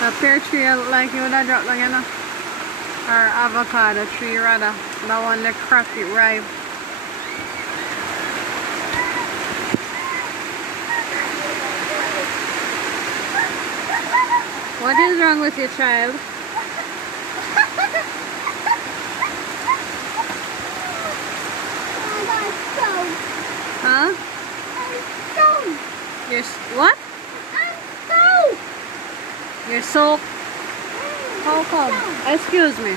The pear tree, like you would have dropped down, you know? Or avocado tree, rather. That one, the crack it ripe. What is wrong with your child? Huh? You're what? You're soaked? How come? Excuse me.